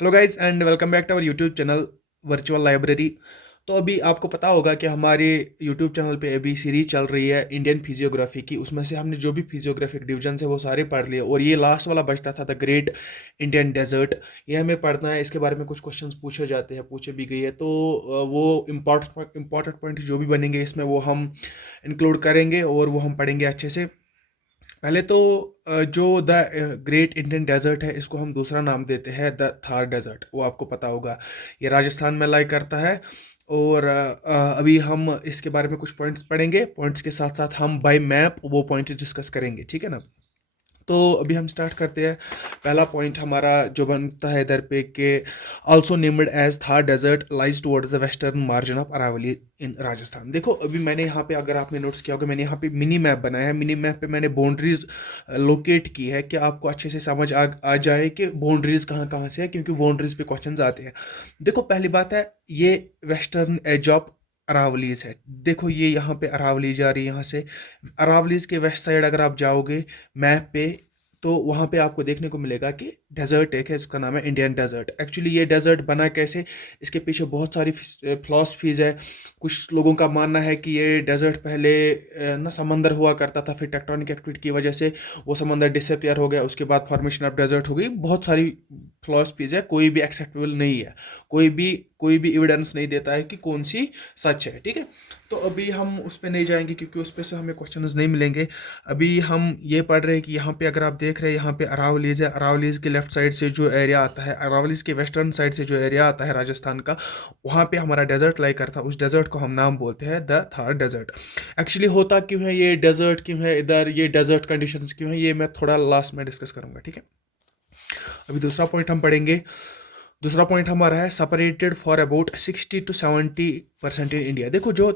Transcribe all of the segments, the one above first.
Hello guys and welcome back to our YouTube channel virtual library. तो अभी आपको पता होगा कि हमारे यूट्यूब चैनल पे अभी सीरीज चल रही है इंडियन फिजियोग्राफी की। उसमें से हमने जो भी फिजियोग्राफिक डिवीजन है वो सारे पढ़ लिए और ये लास्ट वाला बचता था द ग्रेट इंडियन डेजर्ट। ये हमें पढ़ना है, इसके बारे में कुछ क्वेश्चंस पूछे जाते हैं, पूछे भी गई है। तो वो इम्पॉर्टेंट पॉइंट जो भी बनेंगे इसमें वो हम इंक्लूड करेंगे और वो हम पढ़ेंगे अच्छे से। पहले तो जो द ग्रेट इंडियन डेजर्ट है इसको हम दूसरा नाम देते हैं द थार डेजर्ट। वो आपको पता होगा, ये राजस्थान में लाई करता है। और अभी हम इसके बारे में कुछ पॉइंट्स पढ़ेंगे, पॉइंट्स के साथ साथ हम बाय मैप वो पॉइंट्स डिस्कस करेंगे, ठीक है ना। तो अभी हम स्टार्ट करते हैं। पहला पॉइंट हमारा जो बनता है इधर पे कि also named as Thar desert lies towards the western margin of Aravalli in Rajasthan. देखो अभी मैंने यहाँ पे, अगर आपने नोट्स किया होगा, मैंने यहाँ पे मिनी मैप बनाया है। मिनी मैप पे मैंने बाउंड्रीज लोकेट की है कि आपको अच्छे से समझ आ जाए कि बाउंड्रीज कहाँ कहाँ से है, क्योंकि बाउंड्रीज पे क्वेश्चन आते हैं। देखो पहली बात है, ये वेस्टर्न एज ऑफ अरावलीज है। देखो ये यहाँ पे अरावली जा रही है, यहाँ से अरावलीज के वेस्ट साइड अगर आप जाओगे मैप पे तो वहाँ पे आपको देखने को मिलेगा कि डेजर्ट एक है, इसका नाम है इंडियन डेजर्ट। एक्चुअली ये डेजर्ट बना कैसे, इसके पीछे बहुत सारी फिलॉसफीज़ है। कुछ लोगों का मानना है कि ये डेजर्ट पहले ना समंदर हुआ करता था, फिर टेक्टोनिक एक्टिविटी की वजह से वो समंदर डिसअपियर हो गया, उसके बाद फॉर्मेशन ऑफ डेजर्ट हो गई। बहुत सारी फिलॉसफीज़ है, कोई भी एक्सेप्टेबल नहीं है। कोई भी एविडेंस नहीं देता है कि कौन सी सच है, ठीक है। तो अभी हम उस पर नहीं जाएंगे क्योंकि उस पर से हमें क्वेश्चंस नहीं मिलेंगे। अभी हम ये पढ़ रहे हैं कि यहाँ पे अगर आप देख रहे हैं, यहाँ पे अरावलीज है। अरावलीज के लेफ्ट साइड से जो एरिया आता है, अरावलीज के वेस्टर्न साइड से जो एरिया आता है राजस्थान का, वहाँ पे हमारा डेजर्ट लाई करता है। उस डेजर्ट को हम नाम बोलते हैं द थार डेजर्ट। एक्चुअली होता क्यों है ये डेजर्ट, क्यों है इधर ये डेजर्ट कंडीशंस क्यों है, ये मैं थोड़ा लास्ट में डिस्कस करूंगा, ठीक है। अभी दूसरा पॉइंट हम पढ़ेंगे। दूसरा पॉइंट हमारा है separated for about 60 to 70% in India. देखो जो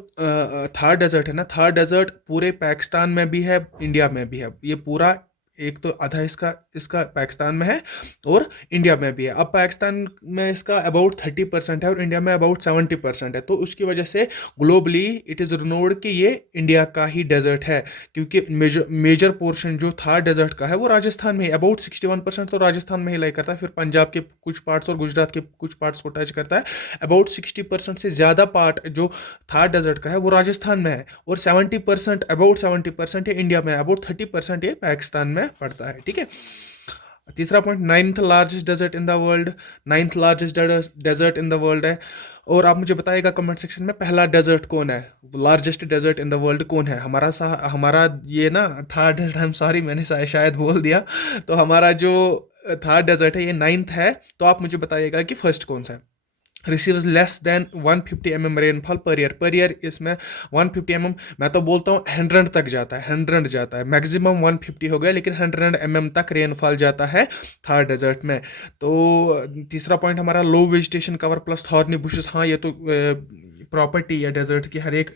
थार डेजर्ट है ना, थार डेजर्ट पूरे पाकिस्तान में भी है, इंडिया में भी है। ये पूरा एक तो आधा इसका इसका पाकिस्तान में है और इंडिया में भी है। अब पाकिस्तान में इसका अबाउट 30% है और इंडिया में अबाउट 70% है। तो उसकी वजह से ग्लोबली इट इज़ रिनोड कि ये इंडिया का ही डेजर्ट है, क्योंकि मेजर पोर्शन जो था डेजर्ट का है वो राजस्थान में ही, अबाउट 61% तो राजस्थान में ही लाई करता है। फिर पंजाब के कुछ पार्ट्स और गुजरात के कुछ पार्ट्स को टच करता है। अबाउट 60% से ज़्यादा पार्ट जो थार डेजर्ट का है वो राजस्थान में है और 70%, अबाउट 70% ये इंडिया में है, अबाउट 30% ये पाकिस्तान में पड़ता है, ठीक है। तीसरा point, ninth largest desert in the world, ninth largest desert in the world है। और आप मुझे बताइएगा कमेंट सेक्शन में पहला डेजर्ट कौन है, largest desert in the world कौन है। हमारा ये ना थार डेजर्ट, हम सॉरी मैंने शायद बोल दिया। तो हमारा जो थार डेजर्ट है ये नाइन्थ है। तो आप मुझे बताइएगा कि फर्स्ट कौन सा है। Receives less than 150 mm rainfall per year इसमें 150 mm, मैं तो बोलता हूँ 100 तक जाता है, 100 जाता है। मैक्सिमम 150 हो गया लेकिन 100 mm तक रेनफॉल जाता है थार डेजर्ट में। तो तीसरा पॉइंट हमारा low vegetation cover plus thorny bushes. हाँ ये तो प्रॉपर्टी है डेजर्ट की, हर एक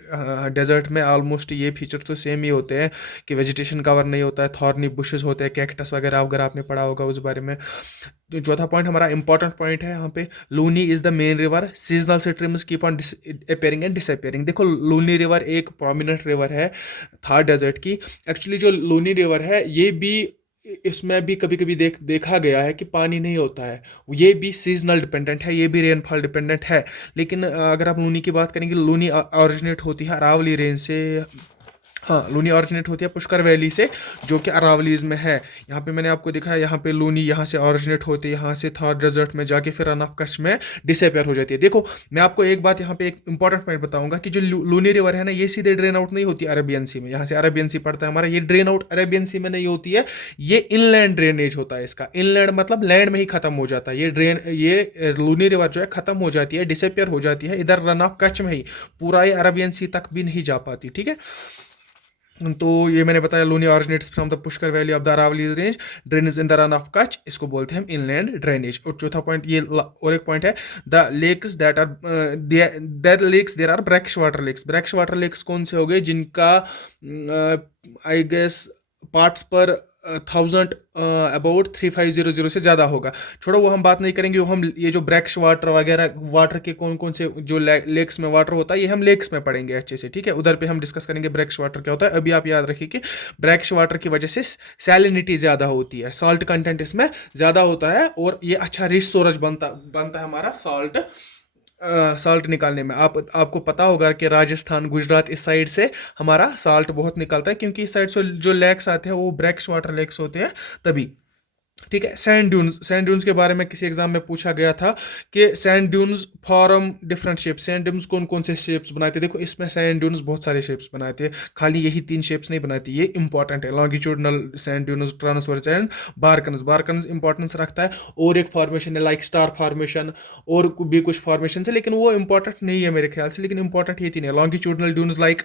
डेजर्ट में ऑलमोस्ट ये फीचर तो सेम ही होते हैं कि वेजिटेशन कवर नहीं होता है, थॉर्नी बुशेस होते हैं, कैक्टस वगैरह, अगर आपने पढ़ा होगा उस बारे में। तो चौथा पॉइंट हमारा इंपॉर्टेंट पॉइंट है यहाँ पे, Luni is the main river, seasonal streams keep on appearing and disappearing. देखो लूनी रिवर एक प्रोमिनेंट रिवर है थार डेजर्ट की। एक्चुअली जो लूनी रिवर है ये भी, इसमें भी कभी कभी देखा गया है कि पानी नहीं होता है। ये भी सीजनल डिपेंडेंट है, ये भी रेनफॉल डिपेंडेंट है। लेकिन अगर आप लूनी की बात करेंगे, लूनी ओरिजिनेट होती है अरावली रेंज से। हाँ लूनी ऑरिजिनेट होती है पुष्कर वैली से, जो कि अरावलीज में है। यहाँ पे मैंने आपको दिखाया, यहाँ पे लूनी यहाँ से ऑरिजिनेट होती है, यहाँ से थार डेजर्ट में जाके फिर रन ऑफ कच्छ में डिसअपेयर हो जाती है। देखो मैं आपको एक बात यहाँ पे एक इंपॉर्टेंट पॉइंट बताऊंगा कि जो लूनी रिवर है ना, ये सीधे ड्रेन आउट नहीं होती अरेबियन सी में। यहाँ से अरेबियन सी पड़ता है हमारा, ये ड्रेन आउट अरेबियन सी में नहीं होती है, ये इनलैंड ड्रेनेज होता है इसका। इनलैंड मतलब लैंड में ही खत्म हो जाता है ये लूनी रिवर जो है खत्म हो जाती है, डिसअपेयर हो जाती है इधर रन ऑफ कच्छ में ही, पूरा ये अरेबियन सी तक भी नहीं जा पाती, ठीक है। तो ये मैंने बताया, Luni originates from the Pushkar valley of the Aravalli range, drainage in the Rann of Kutch, इसको बोलते हैं हम इनलैंड ड्रेनेज। और चौथा पॉइंट ये और एक पॉइंट है, the lakes that are that lakes there are brackish water lakes. Brackish water lakes कौन से हो गए, जिनका आई गेस पार्ट्स पर 1000 अबाउट 3500 से ज़्यादा होगा। छोड़ो वो हम बात नहीं करेंगे, वो हम ये जो ब्रैक्स वाटर वगैरह वाटर के कौन कौन से जो लेक्स में वाटर होता है, ये हम लेक्स में पढ़ेंगे अच्छे से, ठीक है, उधर पे हम डिस्कस करेंगे ब्रैक्स वाटर क्या होता है। अभी आप याद रखिए कि ब्रैक्स वाटर की वजह से सैलिनिटी ज़्यादा होती है, सॉल्ट कंटेंट इसमें ज़्यादा होता है, और ये अच्छा रिच सोर्स बनता बनता है हमारा सॉल्ट निकालने में। आपको पता होगा कि राजस्थान गुजरात इस साइड से हमारा सॉल्ट बहुत निकलता है, क्योंकि इस साइड से जो लेक्स आते हैं वो ब्रैक्स वाटर लेक्स होते हैं तभी। ठीक है, सैंड ड्यून्स के बारे में किसी एग्जाम में पूछा गया था कि sand dunes form different shapes, sand dunes कौन कौन से शेप्स बनाते हैं। देखो इसमें सैंड ड्यून्स बहुत सारे शेप्स बनाते हैं, खाली यही 3 शेप्स नहीं बनाती, ये इंपॉर्टेंट है। Longitudinal sand dunes, transverse and barchans. Barchans importance रखता है, और एक फॉर्मेशन है लाइक स्टार फॉर्मेशन, और भी कुछ फॉर्मेशन है, लेकिन वो इंपॉर्टेंट नहीं है मेरे ख्याल से, लेकिन इंपॉर्टेंट ये 3 है। लॉन्गिट्यूडनल ड्यून्स लाइक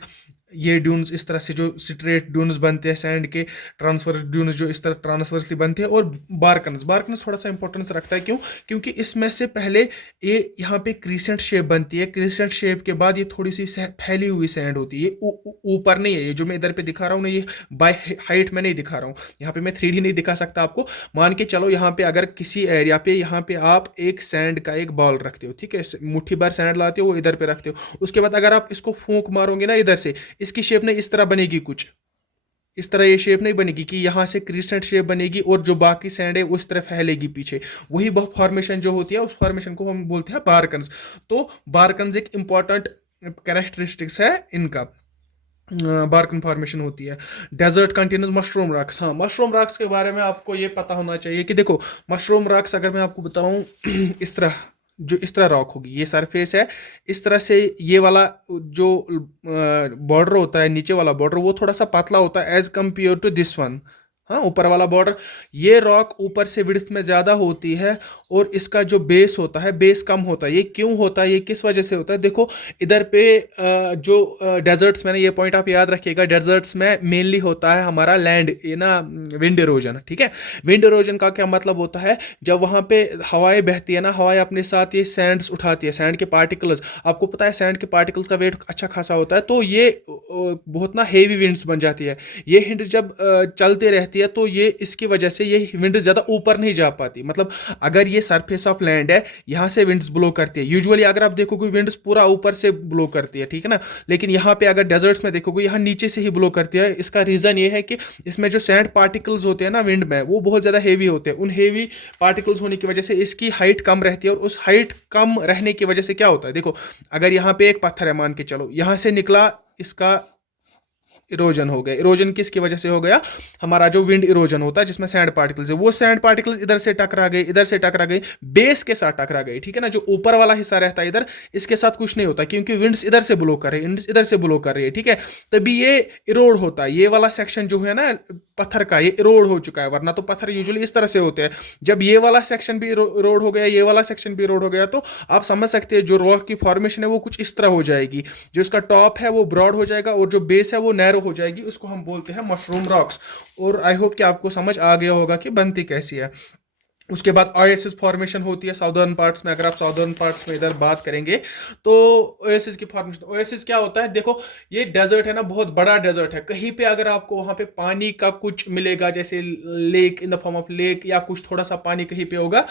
ये ड्यून्स इस तरह से जो स्ट्रेट ड्यून्स बनते हैं सैंड के, ट्रांसफर ड्यून्स जो इस तरह ट्रांसवर्सली बनते हैं, और बारकन्स थोड़ा सा इंपॉर्टेंस रखता है। क्यों? क्योंकि इसमें से पहले ये यहाँ पे क्रीसेंट शेप बनती है, क्रीसेंट शेप के बाद ये थोड़ी सी फैली हुई सैंड होती है, ये ऊपर नहीं है। ये जो मैं इधर पे दिखा रहा हूँ ना, ये बाय हाइट में नहीं दिखा रहा हूँ, यहाँ पे मैं 3D नहीं दिखा सकता आपको। मान के चलो यहाँ पे अगर किसी एरिया पे यहाँ पे आप एक सैंड का एक बॉल रखते हो, ठीक है, मुट्ठी भर सैंड लाते हो, वो इधर पे रखते हो, उसके बाद अगर आप इसको फूंक मारोगे ना इधर से, इसकी शेप नहीं इस तरह बनेगी, कुछ इस तरह ये शेप नहीं बनेगी कि यहाँ से क्रिसेंट शेप बनेगी और जो बाकी सैंड है उस तरह फैलेगी पीछे। वही बहुत फॉर्मेशन जो होती है, उस फॉर्मेशन को हम बोलते हैं बारकन्स। तो बारकन्स एक इंपॉर्टेंट कैरेक्टरिस्टिक्स है इनका, बारकन फॉर्मेशन होती है। Desert containers mushroom rocks. हाँ, मशरूम रॉक्स के बारे में आपको ये पता होना चाहिए कि देखो मशरूम रॉक्स अगर मैं आपको बताऊं इस तरह, जो इस तरह रॉक होगी, ये सरफेस है, इस तरह से ये वाला जो बॉर्डर होता है, नीचे वाला बॉर्डर वो थोड़ा सा पतला होता है as compare to this one. हाँ, ऊपर वाला बॉर्डर, ये रॉक ऊपर से विड्थ में ज़्यादा होती है, और इसका जो बेस होता है बेस कम होता है। ये क्यों होता है, ये किस वजह से होता है? देखो इधर पे जो डेजर्ट्स में ना, ये पॉइंट आप याद रखिएगा, डेजर्ट्स में मेनली होता है हमारा लैंड, ये ना विंड इरोजन, ठीक है। विंड इरोजन का क्या मतलब होता है? जब वहाँ पे हवाएं बहती है ना, हवाएं अपने साथ ये सैंड्स उठाती है, सैंड के पार्टिकल्स। आपको पता है सैंड के पार्टिकल्स का वेट अच्छा खासा होता है, तो ये बहुत ना हेवी विंड्स बन जाती है। ये हिंड जब चलते रहती है तो ये इसकी वजह से ये विंड ज़्यादा ऊपर नहीं जा पाती। मतलब अगर ये सरफेस ऑफ लैंड है, यहाँ से विंड्स ब्लो करती है यूजुअली, अगर आप देखोगे विंड्स पूरा ऊपर से ब्लो करती है, ठीक है ना। लेकिन यहाँ पे अगर डेजर्ट्स में देखोगे, यहाँ नीचे से ही ब्लो करती है। इसका रीज़न ये है कि इसमें जो सैंड पार्टिकल्स होते हैं ना विंड में, वो बहुत ज़्यादा हेवी होते हैं। उन हेवी पार्टिकल्स होने की वजह से इसकी हाइट कम रहती है, और उस हाइट कम रहने की वजह से क्या होता है? देखो अगर यहाँ पे एक पत्थर है, मान के चलो यहाँ से निकला, इसका इरोजन हो गया। इरोजन किसकी वजह से हो गया? हमारा जो विंड इरोजन होता है जिसमें सैंड पार्टिकल्स है, वो सैंड पार्टिकल्स इधर से टकरा गए, इधर से टकरा गए, बेस के साथ टकरा गए, ठीक है ना। जो ऊपर वाला हिस्सा रहता है इधर, इसके साथ कुछ नहीं होता, क्योंकि विंड्स इधर से ब्लो कर रही है, विंड्स इधर से ब्लो कर रही है, ठीक है। तभी ये इरोड होता है। ये वाला सेक्शन जो है ना पत्थर का, ये इरोड हो चुका है, वरना तो पत्थर यूजुअली इस तरह से होते हैं। जब ये वाला सेक्शन भी इरोड हो गया, ये वाला सेक्शन भी इरोड हो गया, तो आप समझ सकते हैं जो रॉक की फॉर्मेशन है वो कुछ इस तरह हो जाएगी। जो इसका टॉप है वो ब्रॉड हो जाएगा, और जो बेस है वो नैरो हो जाएगी। उसको हम बोलते हैं मशरूम रॉक्स। और आई होप कि आपको समझ आ गया होगा कि बनती कैसी है। उसके बाद ओएसिस फॉर्मेशन होती है साउदर्न पार्ट्स में। अगर आप साउदर्न पार्ट्स में इधर बात करेंगे तो ओएसिस की फॉर्मेशन, ओएसिस क्या होता है? देखो ये डेजर्ट है ना, बहुत बड़ा डेजर्ट है। कहीं पे अगर आपको वहां पे पानी का कुछ मिलेगा, जैसे lake, in the form of lake, या कुछ थोड़ा सा पानी कहीं पे होगा,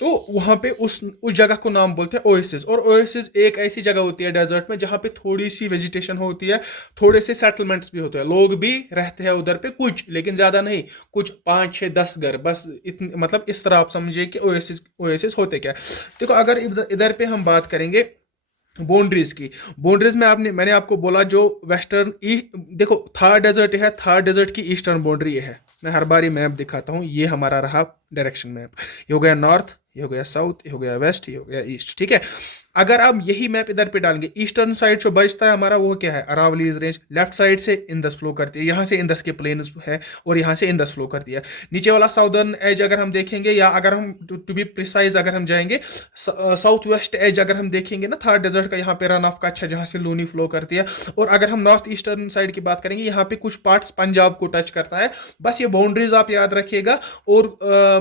तो वहां पे उस जगह को नाम बोलते हैं ओएसिस। और ओएसिस एक ऐसी जगह होती है डेजर्ट में जहां पे थोड़ी सी वेजिटेशन होती है, थोड़े से सेटलमेंट्स भी होते हैं, लोग भी रहते हैं उधर पे, कुछ लेकिन ज्यादा नहीं, कुछ 5 6 10 घर बस, मतलब इस तरह आप समझिए कि ओएसिस ओएसिस होते क्या। देखो अगर इधर पे हम बात करेंगे बाउंड्रीज की, बाउंड्रीज में मैंने आपको बोला जो वेस्टर्न देखो थार डेजर्ट है, थार डेजर्ट की ईस्टर्न बाउंड्री है। मैं हर बारी मैप दिखाता हूँ, ये हमारा रहा डायरेक्शन मैप। ये हो गया नॉर्थ, ये हो गया साउथ, ये हो गया वेस्ट, ये हो गया ईस्ट, ठीक है। अगर आप यही मैप इधर पे डालेंगे, ईस्टर्न साइड जो बचता है हमारा वो क्या है? अरावलीज रेंज। लेफ्ट साइड से इंदस फ्लो करती है, यहाँ से इंदस के प्लेन्स है, और यहाँ से इंदस फ्लो करती है। नीचे वाला साउदर्न एज अगर हम देखेंगे, या अगर हम टू बी प्रिसाइज अगर हम जाएंगे, साउथ वेस्ट एज अगर हम देखेंगे ना थार डेजर्ट का, यहाँ पे रन ऑफ कच्छ है जहाँ से लूनी फ्लो करती है। और अगर हम नॉर्थ ईस्टर्न साइड की बात करेंगे, यहाँ पे कुछ पार्ट्स पंजाब को टच करता है। बस ये बाउंड्रीज आप याद रखिएगा, और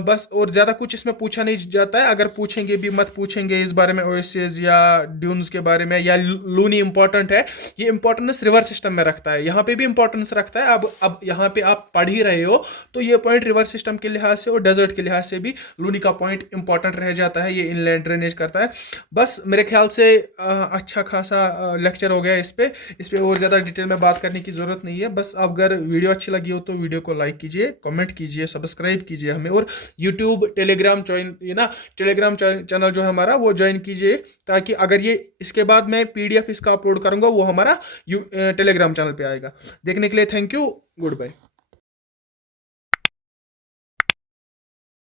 बस, और ज्यादा कुछ इसमें पूछा नहीं जाता है। अगर पूछेंगे भी मत पूछेंगे इस बारे में ओएसिस ड्यून्स या ड्यून्स के बारे में, या लूनी इंपॉर्टेंट है, ये इंपॉर्टेंस रिवर सिस्टम में रखता है, यहाँ पे भी इंपॉर्टेंस रखता है। अब यहाँ पे आप पढ़ ही रहे हो तो ये पॉइंट रिवर सिस्टम के लिहाज से और डेजर्ट के लिहाज से भी लूनी का पॉइंट इंपॉर्टेंट रह जाता है, ये इनलैंड ड्रेनेज करता है। बस मेरे ख्याल से अच्छा खासा लेक्चर हो गया इस पे और ज़्यादा डिटेल में बात करने की ज़रूरत नहीं है। बस अगर वीडियो अच्छी लगी हो तो वीडियो को लाइक कीजिए, कमेंट कीजिए, सब्सक्राइब कीजिए हमें, और यूट्यूब टेलीग्राम ज्वाइन, ये ना टेलीग्राम चैनल जो है हमारा वो ज्वाइन कीजिए, ताकि अगर ये इसके बाद मैं PDF इसका अपलोड करूंगा वो हमारा टेलीग्राम चैनल पे आएगा। देखने के लिए थैंक यू, गुड बाय।